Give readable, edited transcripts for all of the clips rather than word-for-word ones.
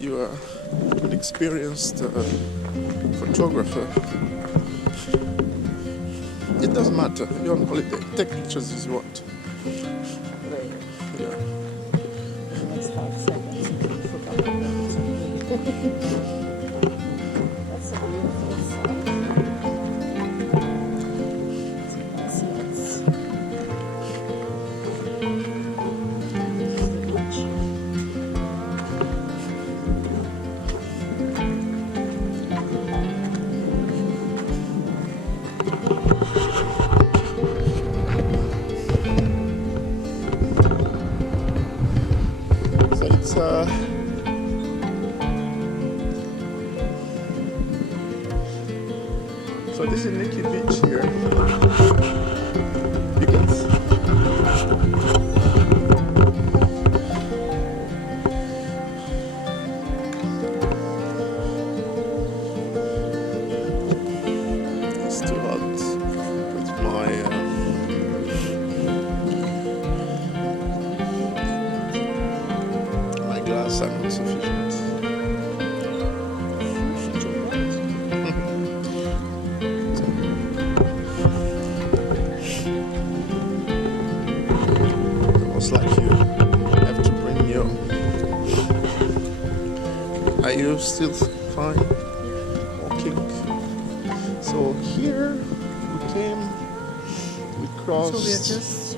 you are an experienced photographer. It doesn't matter. You're on holiday. Take pictures as you want. Yeah. That's a beautiful song. So this is Nikki Beach here. You can see. It's too hot with my glass. I'm not sufficient. Like you have to bring your. Are you still fine walking? So here we came, we crossed. So we are just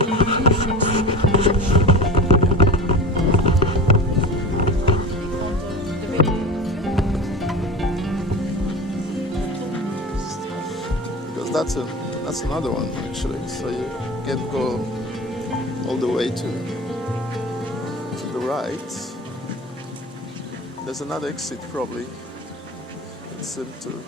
because that's another one actually. So you can go all the way to the right. There's another exit probably. It's into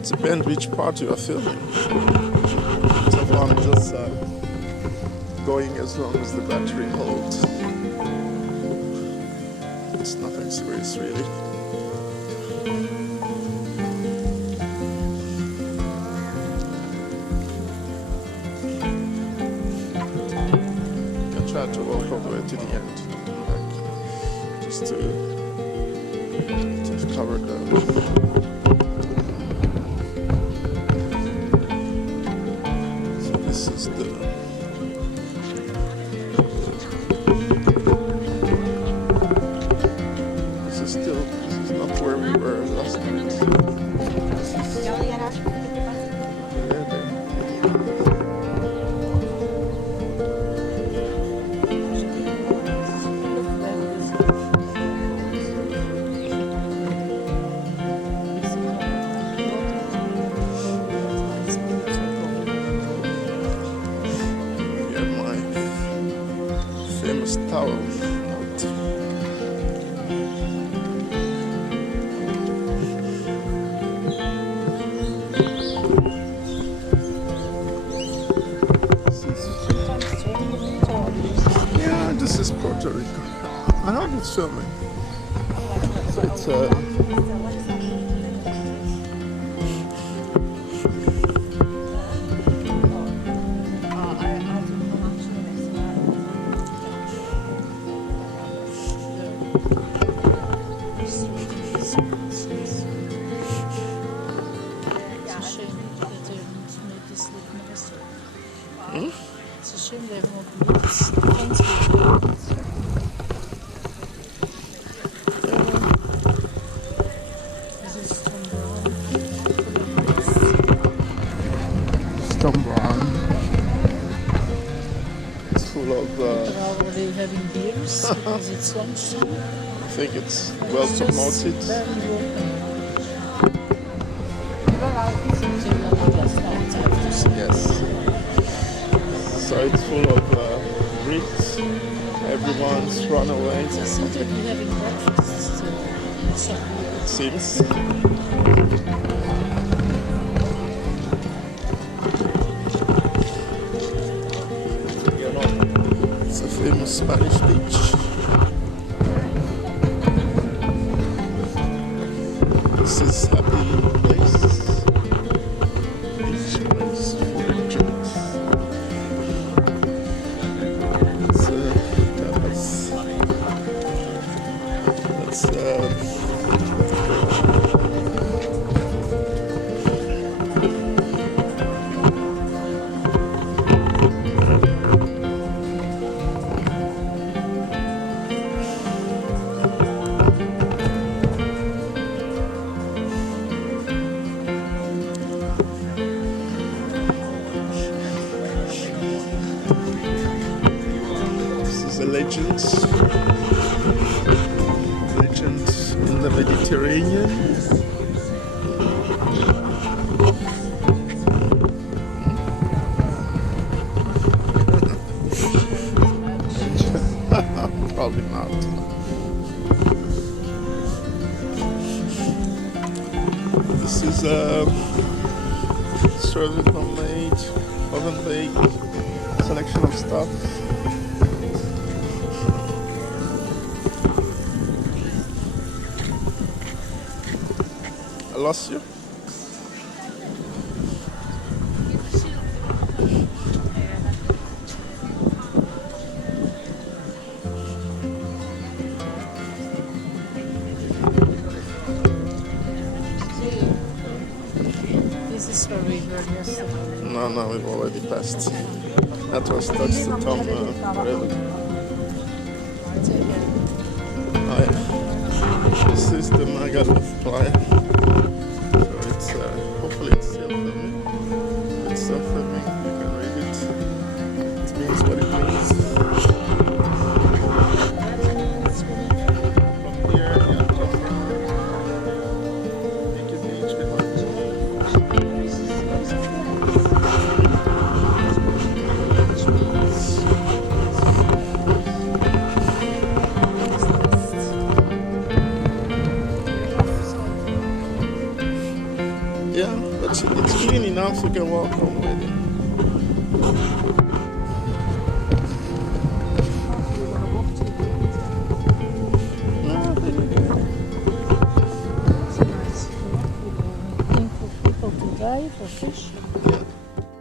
it depends which part you are filming. So far I'm just going as long as the battery holds. It's nothing serious really. You can try to walk all the way to the end and come back just to cover the. This is the this is not where we were last night. Famous towel. Yeah, this is Puerto Rico. I know it's filming. So it's it's full of. are they having beers because it's lunchtime? I think it's well promoted. Yes. So it's full of Brits. Everyone's run away. I seem to be having breakfast. It seems. It's a famous Spanish beach. This is happy place. Beach place for drinks. It's tapas. That's legends in the Mediterranean. Probably not. This is a sort of homemade, oven-baked selection of stuff. I lost you. This is where we were yesterday. No, we've already passed. That was touched the Tom forever. Oh, yeah. This is the Magaluf playa. So it's hopefully it's still filming. It's still filming. You can read it. It means what it means. From here, yeah, make a beach behind you. Yeah, but it's clean enough you can walk home with it. No, I think It's nice. For people to dive or fish. yeah.